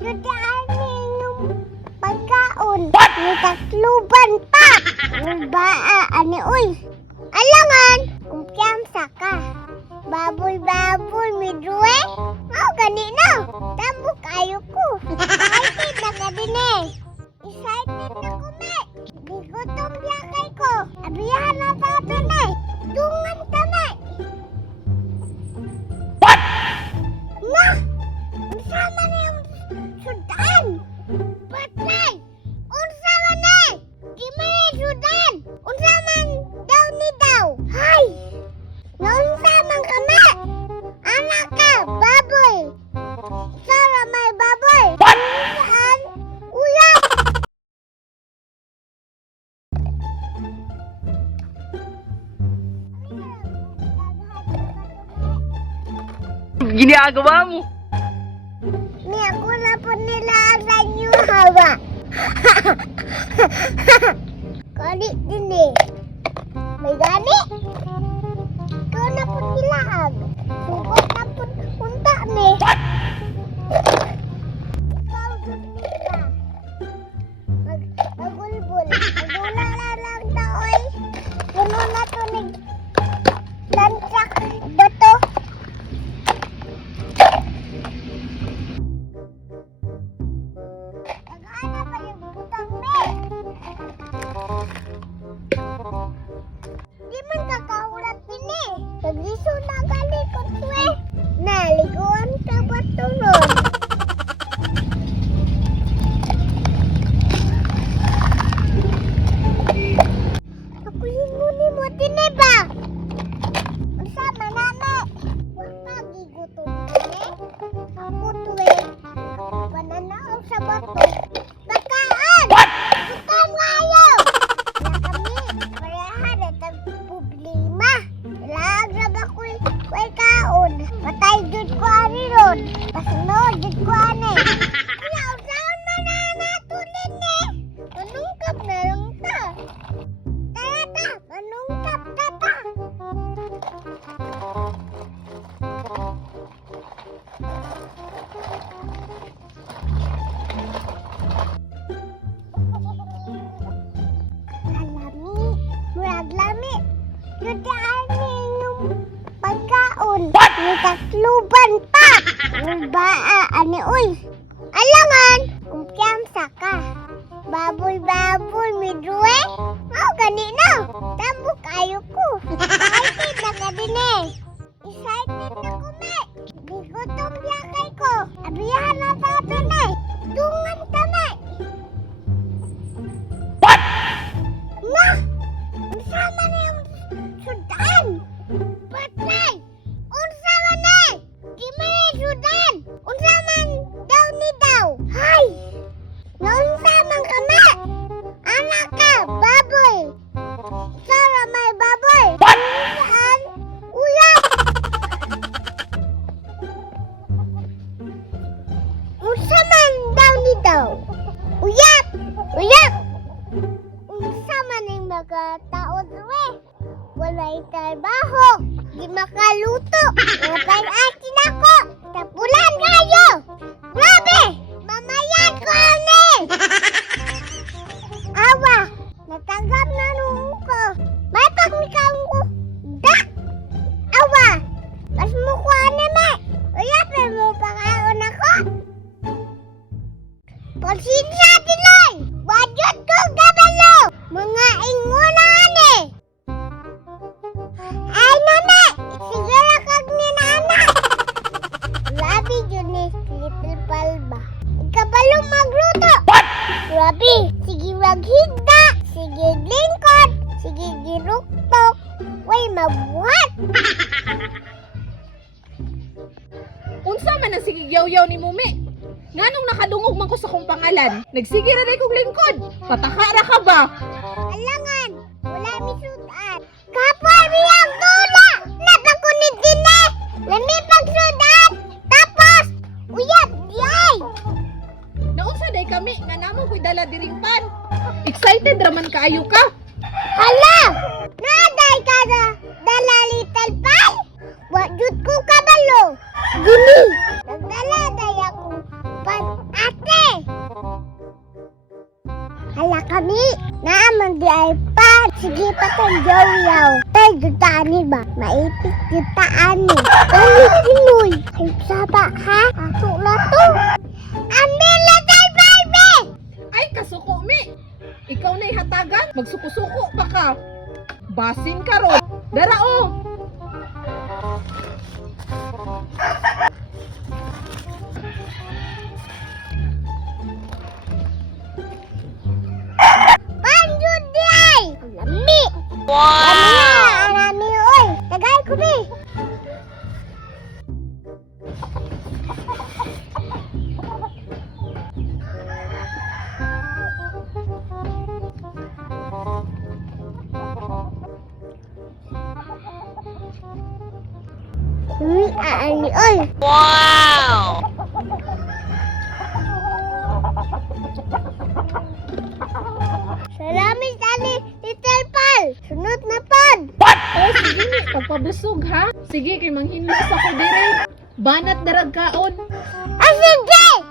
Dudaan yung pagkaon. May takluban pa. Baa, ani, uy. Alangan, kumpiyansa ka. Baboy-baboy, midwe. Mao gani na. Tabok ayo ko. Excited na ka din eh. Excited na ko, me. Di gutom yakay ko. Abiyahan na tato na eh. Dungan ka, me. What? Na! Unsama na yung sudan. Patay! Unsama na eh. Di man yung sudan. Unsaman daw ni daw. Hay! Naunsaman ka, me. Anak ka, baboy. Sara may baboy. Saan? Uya! Ginagawa mo? Ni ako na po nilaagay niyo hawa. Kali din eh. May gani? Ikaw na po nilaag. Sugot na po punta ni. Ikaw gani ka. Magulbul. Magulang lang taoy. Puno na to ni lansak bato. Nag-ana pa yung butang, me. Di man kakaulat din eh. Nagliso na galikot, we. Naliguan ka ba tulog? Ako yung muni mo din eh ba? Unsama na, me. Huwag ka gigutom ka, me. Ako tuwe. Pananaw sa bato. Bakaan! Bukan ngayo! Na kami, parehan at problema. Lagrab ako'y kaon. Patay jud ko ani ron. Pasunod jud ko ani. Kaya usahan man na natulin eh. Manungkap na lang ta. Tara ta, manungkap ta ta. Alami, murag lami. Dudaan yung pagkaon. May takluban pa. Baa, ani, uy. Alangan, kumpiyansa ka. Baboy-baboy, midwe. Mao gani na. Tabok ayo ko. Excited na ka din eh. Excited na ko, me. Di gutom yakay ko. Abiyahan na tato na eh. Dungan ka, me. What? Na! Unsama na yung sudan. Patay! Unsama na eh. Di man yung sudan. Unsaman daw ni daw. Hay! Naunsaman ka, me. Anak ka, baboy. Sara may baboy. Saan? Uya! Unsaman daw ni daw. Uyap! Uyap! Unsama na yung mga tao we. Walay trabaho. Di makaluto. Napay akin ako. Tapulan kayo. Grabe! Mamayan ko ani! Awa! Natanggap na nung ko. May pagmikaw ko. Dak! Awa! Pas mo ko ani, me. Uyapin mo pakaon ako. Pasensya dinay! Wajud ko gabalo! Mga ingunan eh! Ay nana! Siguro kag ni nana! Grabe yun eh, little palba. Ikabalo magluto! Grabe! Sige maghigda! Sige lingkod! Sige giruktok! Way mabuhat! Unsa man ang sigigyaw-yaw ni Mumi? Nganong nakadungog man ko sa kong pangalan? Nagsige ra kong lingkod. Patakara ka ba? Alangan! Wala mi sudan! Kapwa miyang tula! Nakakunit din eh! Lami pagsudan! Tapos! Uyab! Diyay! Naunsa day kami nga namo ko'y dala diring pan. Excited raman kaayo ka. Hala! Naday ka na dala little pal? Wajud ko kabalo! Gini! Nagdala day ako pan at ay pa. Sige pa kang yaw-yaw. Tay, gudani ba? Maipit kita ani. Ano kinuy? Ay saba ha? Ato na to. Amila tay baby! Ay, kasuko, mi! Ikaw na'y hatagan, magsuko-suko pa ka. Basin ka ron. Dara, oh! Panjud day! Lami! Wow! Anami oy! Tagay ko bi! Ani oy! Wow! Salamat ani Little Pal! Sunod na pan! Oh, sige, mi. Pagpabusog, ha? Sige, kay manghinlo sa ko dire. Banat darag kaon. Ah, sige!